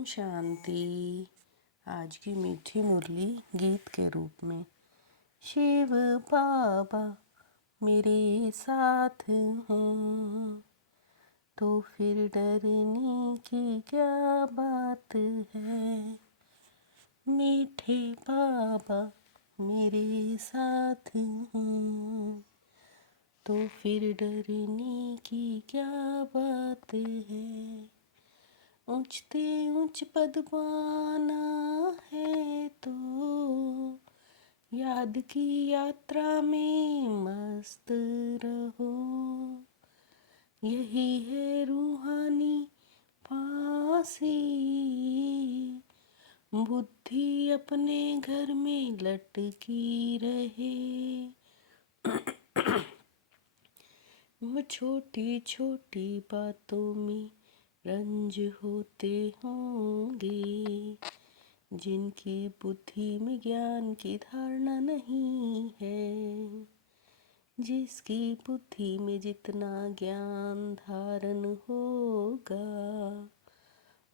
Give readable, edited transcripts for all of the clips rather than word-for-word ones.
ओम शांति। आज की मीठी मुरली गीत के रूप में। शिव बाबा मेरे साथ हैं तो फिर डरने की क्या बात है। मीठे बाबा मेरे साथ हैं तो फिर डरने की क्या बात है। ऊंचते ऊंच पद पाना है तो याद की यात्रा में मस्त रहो। यही है रूहानी फांसी, बुद्धि अपने घर में लटकी रहे। वो छोटी छोटी बातों में रंज होते होंगे, जिनकी बुद्धि में ज्ञान की धारणा नहीं है। जिसकी बुद्धि में जितना ज्ञान धारण होगा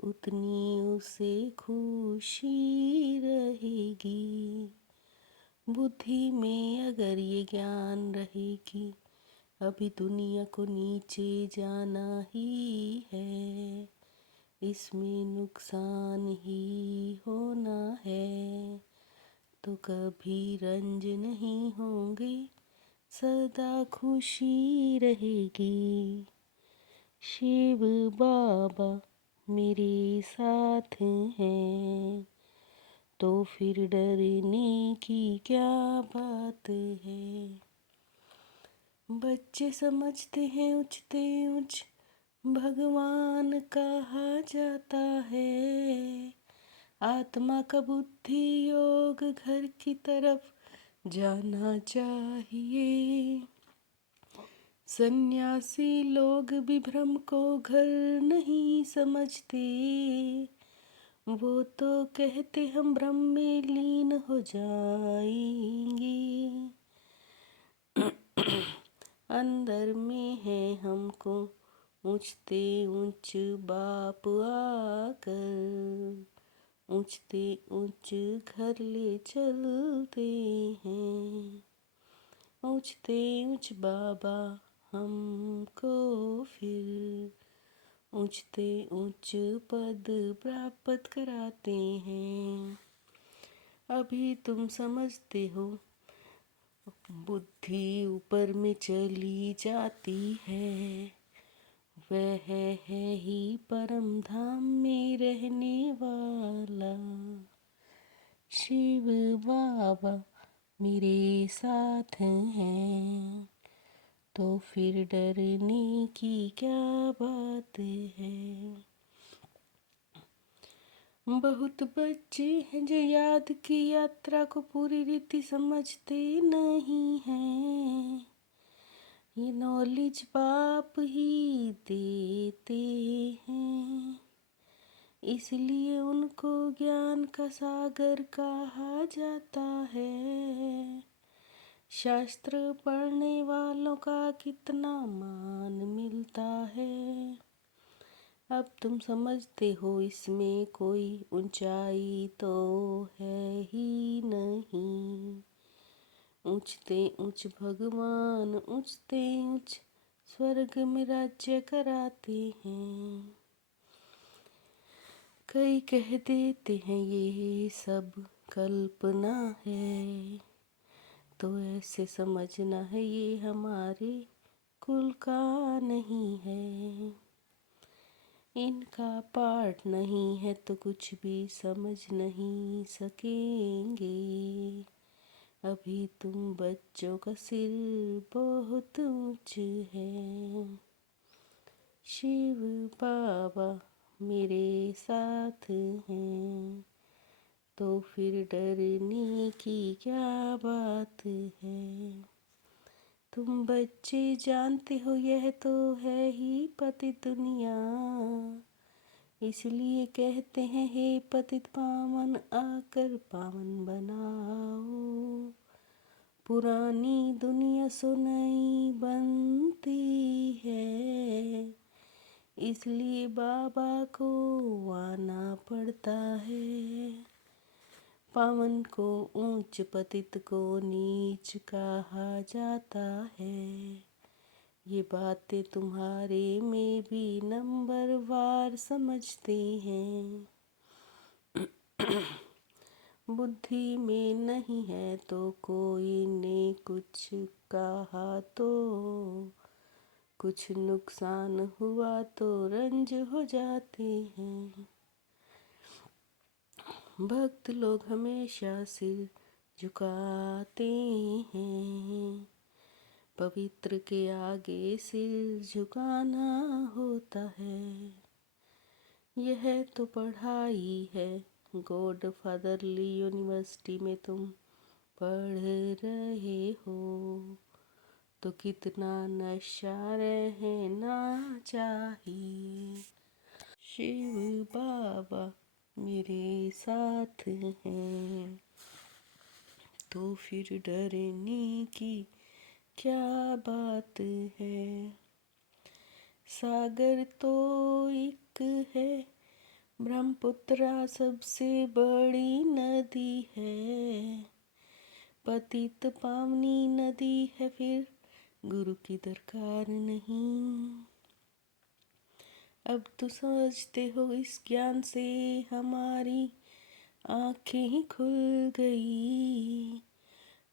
उतनी उसे खुशी रहेगी। बुद्धि में अगर ये ज्ञान रहेगी अभी दुनिया को नीचे जाना ही है, इसमें नुकसान ही होना है, तो कभी रंज नहीं होंगे, सदा खुशी रहेगी। शिव बाबा मेरे साथ हैं तो फिर डरने की क्या बात है। बच्चे समझते हैं ऊंचते ऊंच भगवान कहा जाता है। आत्मा का बुद्धि योग घर की तरफ जाना चाहिए। सन्यासी लोग भी भ्रम को घर नहीं समझते, वो तो कहते हम ब्रह्म में लीन हो जाएंगे। अंदर में है हमको ऊंचते ऊंच बाप आकर, ऊंचते ऊंच घर ले चलते हैं। ऊंचते ऊंच बाबा हमको फिर ऊंचते ऊंच पद प्राप्त कराते हैं। अभी तुम समझते हो बुद्धि ऊपर में चली जाती है, वह है ही परम धाम में रहने वाला। शिव बाबा मेरे साथ हैं तो फिर डरने की क्या बात है। बहुत बच्चे हैं जो याद की यात्रा को पूरी रीति समझते नहीं हैं। ये नॉलेज बाप ही देते हैं, इसलिए उनको ज्ञान का सागर कहा जाता है। शास्त्र पढ़ने वालों का कितना मान मिलता है। अब तुम समझते हो इसमें कोई ऊंचाई तो है ही नहीं। ऊंचते ऊंच भगवान ऊंचते ऊंच स्वर्ग में राज्य कराते हैं। कई कह देते हैं ये सब कल्पना है, तो ऐसे समझना है ये हमारे कुल का नहीं है। इनका पाठ नहीं है तो कुछ भी समझ नहीं सकेंगे। अभी तुम बच्चों का सिर बहुत ऊंच है। शिव बाबा मेरे साथ हैं तो फिर डरने की क्या बात है। तुम बच्चे जानते हो यह तो है ही पतित दुनिया, इसलिए कहते हैं हे पतित पावन आकर पावन बनाओ। पुरानी दुनिया सो नई बनती है, इसलिए बाबा को आना पड़ता है। पावन को ऊंच, पतित को नीच कहा जाता है। ये बातें तुम्हारे में भी नंबरवार समझते हैं। बुद्धि में नहीं है तो कोई ने कुछ कहा तो, कुछ नुकसान हुआ तो रंज हो जाते हैं। भक्त लोग हमेशा सिर झुकाते हैं। पवित्र के आगे सिर झुकाना होता है। यह तो पढ़ाई है। गॉड फादरली यूनिवर्सिटी में तुम पढ़ रहे हो तो कितना नशा रहना चाहिए। शिव बाबा मेरे साथ हैं तो फिर डरने की क्या बात है। सागर तो एक है, ब्रह्मपुत्रा सबसे बड़ी नदी है। पतित पावनी नदी है, फिर गुरु की दरकार नहीं। अब तो समझते हो, इस ज्ञान से हमारी आँखें ही खुल गई।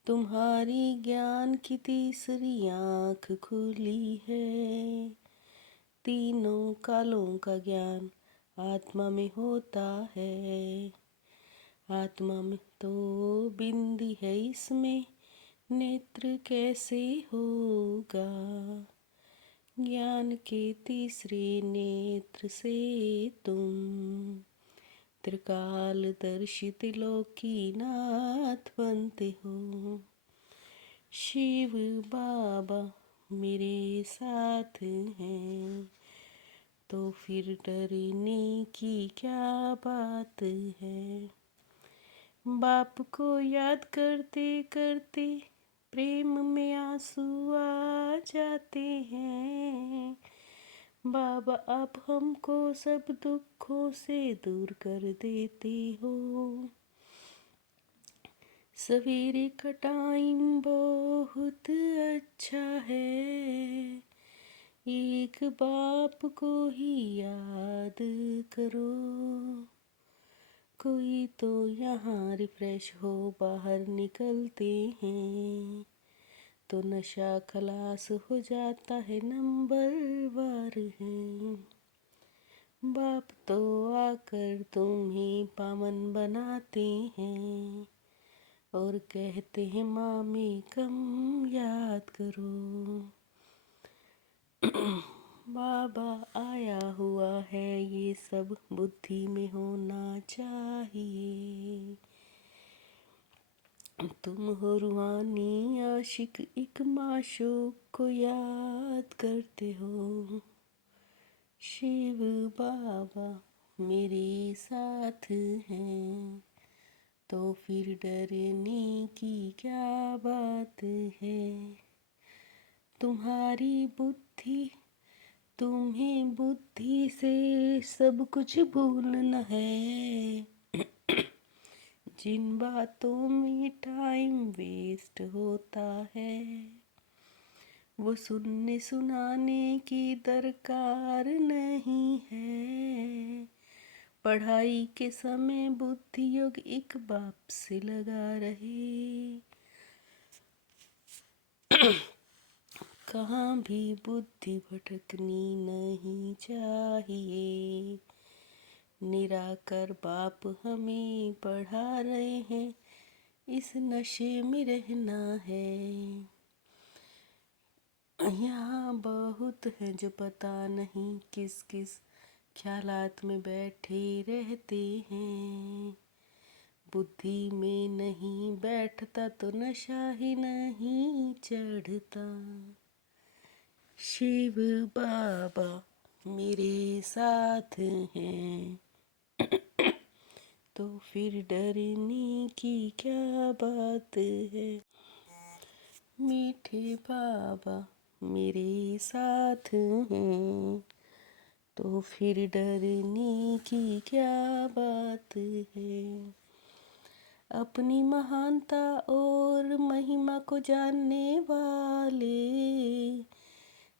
तुम्हारी ज्ञान की तीसरी आँख खुली है। तीनों कालों का ज्ञान आत्मा में होता है। आत्मा में तो बिंदी है, इसमें नेत्र कैसे होगा। ज्ञान के तीसरे नेत्र से तुम त्रिकालदर्शी त्रिलोकीनाथ बनते हो। शिव बाबा मेरे साथ हैं तो फिर डरने की क्या बात है। बाप को याद करते करते प्रेम में आंसू आ जाते हैं। बाबा आप हमको सब दुखों से दूर कर देते हो। सवेरे का टाइम बहुत अच्छा है। एक बाप को ही याद करो। कोई तो यहाँ रिफ्रेश हो बाहर निकलते हैं तो नशा खलास हो जाता है, नंबरवार है। बाप तो आकर तुम्हें पावन बनाते हैं और कहते हैं माँ में कम याद करो। बाबा आया हुआ है, ये सब बुद्धि में होना चाहिए। तुम हो रूहानी आशिक, एक माशूक को याद करते हो। शिव बाबा मेरे साथ हैं तो फिर डरने की क्या बात है। तुम्हारी बुद्धि, तुम्हें बुद्धि से सब कुछ भूलना है। जिन बातों में टाइम वेस्ट होता है वो सुनने सुनाने की दरकार नहीं है। पढ़ाई के समय बुद्धि योग एक बाप से लगा रहे। कहाँ भी बुद्धि भटकनी नहीं चाहिए। निराकर बाप हमें पढ़ा रहे हैं, इस नशे में रहना है। यहाँ बहुत है जो पता नहीं किस किस ख्यालात में बैठे रहते हैं। बुद्धि में नहीं बैठता तो नशा ही नहीं चढ़ता। शिव बाबा मेरे साथ हैं तो फिर डरने की क्या बात है। मीठे बाबा मेरे साथ हैं तो फिर डरने की क्या बात है। अपनी महानता और महिमा को जानने वाले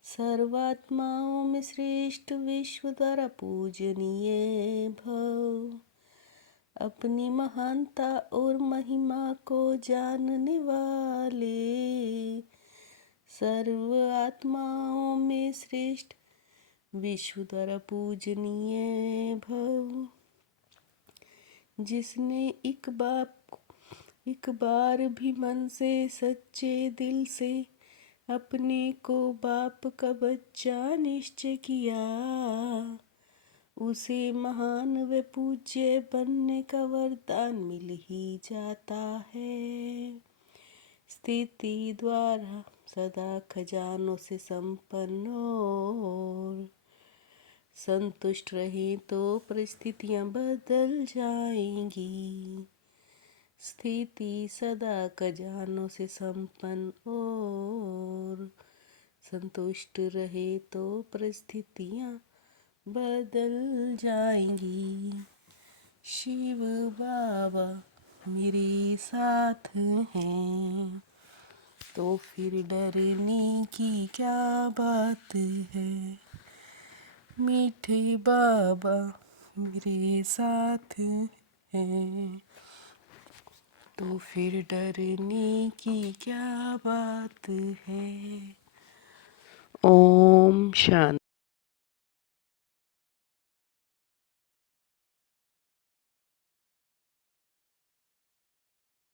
सर्वात्माओं में श्रेष्ठ विश्व द्वारा पूजनीय भव। अपनी महानता और महिमा को जानने वाले सर्व आत्माओं में श्रेष्ठ विश्व द्वारा पूजनीय भव। जिसने एक बार भी मन से सच्चे दिल से अपने को बाप का बच्चा निश्चय किया, उसे महान व पूज्य बनने का वरदान मिल ही जाता है। स्थिति द्वारा सदा खजानों से संपन्न और संतुष्ट रहे तो परिस्थितियां बदल जाएंगी। स्थिति सदा खजानों से संपन्न और संतुष्ट रहे तो परिस्थितियां बदल जाएंगी। शिव बाबा मेरे साथ हैं, तो फिर डरने की क्या बात है। मीठे बाबा मेरे साथ हैं, तो फिर डरने की क्या बात है। ओम शांति।